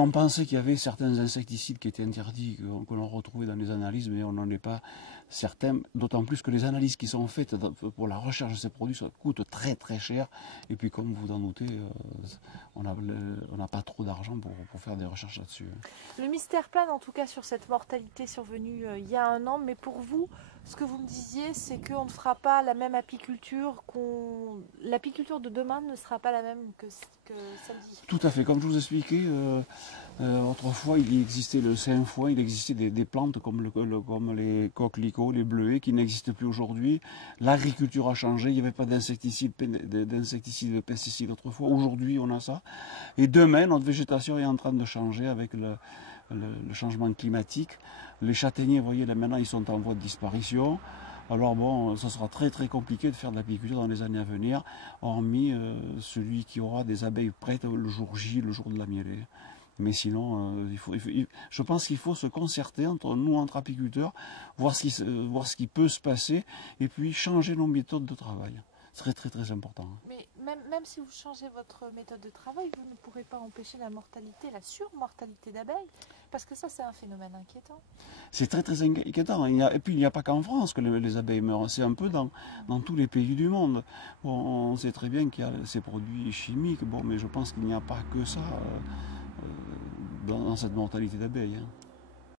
On pensait qu'il y avait certains insecticides qui étaient interdits, que l'on retrouvait dans les analyses, mais on n'en est pas certain, d'autant plus que les analyses qui sont faites pour la recherche de ces produits, ça coûte très très cher, et puis comme vous en doutez, on n'a pas trop d'argent pour faire des recherches là-dessus. Le mystère plane en tout cas sur cette mortalité survenue il y a un an, mais pour vous, ce que vous me disiez, c'est qu'on ne fera pas la même apiculture, l'apiculture de demain ne sera pas la même que celle-ci. Tout à fait, comme je vous expliquais, autrefois il existait le sainfoin, il existait des plantes comme les coquelicots, les bleuets qui n'existent plus aujourd'hui. L'agriculture a changé, il n'y avait pas d'insecticides, de pesticides autrefois. Aujourd'hui on a ça. Et demain notre végétation est en train de changer avec le changement climatique. Les châtaigniers, vous voyez, là maintenant ils sont en voie de disparition. Alors bon, ça sera très très compliqué de faire de l'apiculture dans les années à venir, hormis celui qui aura des abeilles prêtes le jour J, le jour de la mielée. Mais sinon, je pense qu'il faut se concerter entre nous, entre apiculteurs, voir ce qui peut se passer, et puis changer nos méthodes de travail. C'est très très important. Mais même si vous changez votre méthode de travail, vous ne pourrez pas empêcher la mortalité, la surmortalité d'abeilles, parce que ça c'est un phénomène inquiétant. C'est très très inquiétant. Et puis il n'y a pas qu'en France que les abeilles meurent, c'est un peu dans tous les pays du monde. Bon, on sait très bien qu'il y a ces produits chimiques, bon, mais je pense qu'il n'y a pas que ça dans cette mortalité d'abeilles.